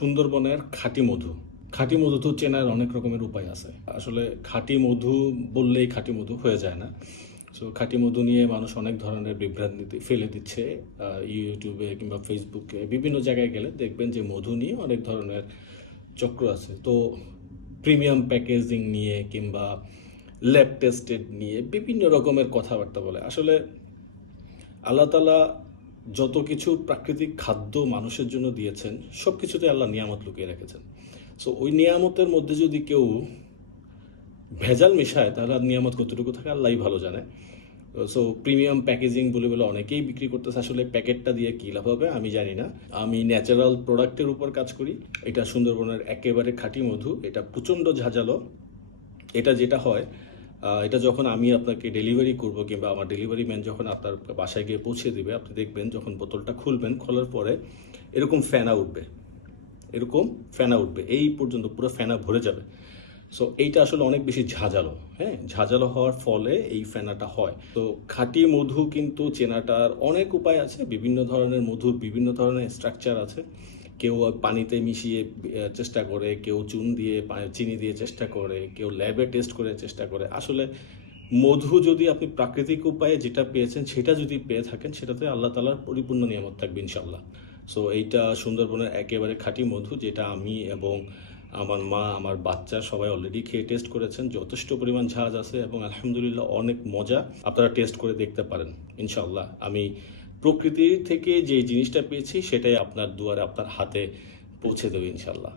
সুন্দরবনের খাঁটি মধু। খাঁটি মধু তো চেনার অনেক রকমের উপায় আছে। আসলে খাঁটি মধু বললেই খাঁটি মধু হয়ে যায় না। সো খাঁটি মধু নিয়ে মানুষ অনেক ধরনের বিভ্রান্তি ফেলে দিচ্ছে ইউটিউবে কিংবা ফেসবুকে বিভিন্ন জায়গায় গেলে দেখবেন যে মধু নিয়ে অনেক ধরনের চক্র আছে। তো প্রিমিয়াম প্যাকেজিং নিয়ে কিংবা ল্যাব টেস্টেড নিয়ে বিভিন্ন রকমের কথাবার্তা বলে। আসলে আল্লাহ তালা যত কিছু প্রাকৃতিক খাদ্য মানুষের জন্য দিয়েছেন সব কিছুতে আল্লাহ নিয়ামত লুকিয়ে রেখেছেন। সো ওই নিয়ামতের মধ্যে যদি কেউ ভেজাল মিশায়, তাহলে আর নিয়ামত কতটুকু থাকে আল্লাহই ভালো জানে। সো প্রিমিয়াম প্যাকেজিং বলে বলে অনেকেই বিক্রি করতেছে, আসলে প্যাকেটটা দিয়ে কী লাভ হবে আমি জানি না। আমি ন্যাচারাল প্রোডাক্টের উপর কাজ করি, এটা সুন্দরবনের একেবারে খাঁটি মধু, এটা প্রচণ্ড ঝাঁঝালো। এটা যেটা হয় এটা যখন আমি আপনাকে ডেলিভারি করব কিংবা আমার ডেলিভারি ম্যান যখন আপনার বাসায় গিয়ে পৌঁছে দেবে, আপনি দেখবেন যখন বোতলটা খুলবেন, খোলার পরে এরকম ফেনা উঠবে। এরকম ফেনা উঠবে। এই পর্যন্ত পুরো ফেনা ভরে যাবে। সো এইটা আসলে অনেক বেশি ঝাঁঝালো হ্যাঁ? ঝাঁঝালো হওয়ার ফলে এই ফেনাটা হয়। তো খাঁটি মধু কিন্তু চেনাটার অনেক উপায় আছে, বিভিন্ন ধরনের মধুর বিভিন্ন ধরনের স্ট্রাকচার আছে। কেউ পানিতে মিশিয়ে চেষ্টা করে, কেউ চুন দিয়ে চিনি দিয়ে চেষ্টা করে, কেউ ল্যাবে টেস্ট করে, চেষ্টা করে। আসলে মধু যদি আপনি প্রাকৃতিক উপায়ে যেটা পেয়েছেন, সেটা যদি পেয়ে থাকেন, সেটাতে আল্লাহ তালার পরিপূর্ণ নিয়ামত থাকবে ইনশাল্লাহ সো এইটা সুন্দরবনের একেবারে খাঁটি মধু, যেটা আমি এবং আমার মা, আমার বাচ্চা সবাই অলরেডি খেয়ে টেস্ট করেছেন, যথেষ্ট পরিমাণ ঝাঁজ আছে এবং আলহামদুলিল্লাহ অনেক মজা আপনারা টেস্ট করে দেখতে পারেন ইনশাল্লাহ আমি প্রকৃতি থেকে যে জিনিসটা পেয়েছি সেটাই আপনার দুয়ারে, আপনার হাতে পৌঁছে দেবো ইনশাল্লাহ